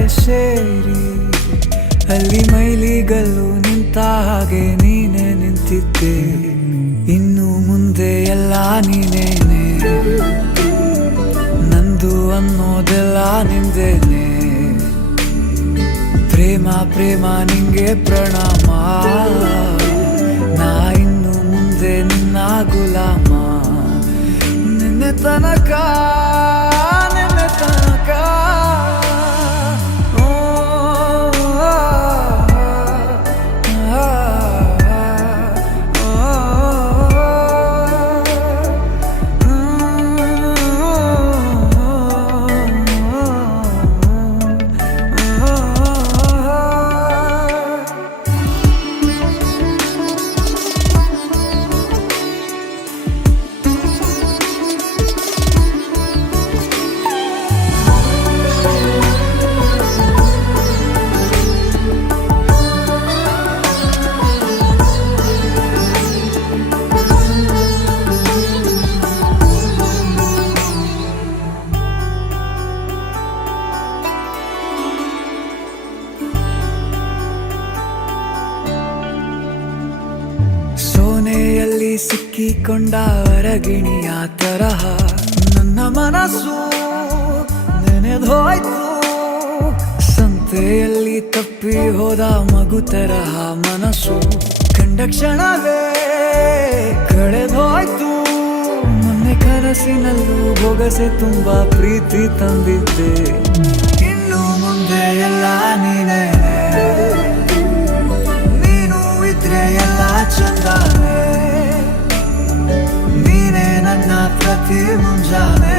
ಜೊತೆ ಸೇರಿ ಅಲ್ಲಿ ಮೈಲಿಗಲ್ಲು ನಿಂತ ಹಾಗೆ ನೀನೆ ನಿಂತಿದ್ದೆ. ಇನ್ನು ಮುಂದೆ ಎಲ್ಲ ನೀನೇನೆ, ನಂದು ಅನ್ನೋದೆಲ್ಲ ನಿಂದೇನೆ. ಪ್ರೇಮ ಪ್ರೇಮ ನಿಂಗೆ ಪ್ರಣಾಮ, ನಾ ಇನ್ನು ಮುಂದೆ ನಿನ್ನ ಗುಲಾಮ. ನಿನ್ನೆ ತನಕ ನಿನ್ನೆ ತನಕ ಸೋನೆಯಲ್ಲಿ ಸಿಕ್ಕಿಕೊಂಡ ಅರಗಿಣಿಯ ತರಹ ನನ್ನ ಮನಸ್ಸು ನೆನೆದೋಯ್ತು. ಸಂತೆಯಲ್ಲಿ ತಪ್ಪಿ ಹೋದ ಮಗು ತರಹ ಮನಸ್ಸು ಕಂಡ ಕ್ಷಣವೇ ಕಳೆದೋಯ್ತು. ಮೊನ್ನೆ ಕನಸಿನಲ್ಲೂ ಬೊಗಸೆ ತುಂಬಾ ಪ್ರೀತಿ ತಂದಿದ್ದೆ. ಇನ್ನು ಮುಂದೆ ಎಲ್ಲ ನೀನೇ, ನೀನು ಇದ್ರೆ ಎಲ್ಲ ಚಂದಾನೆ. ನೀನೇ ನನ್ನ ಪ್ರತಿ ಮುಂಜಾನೆ.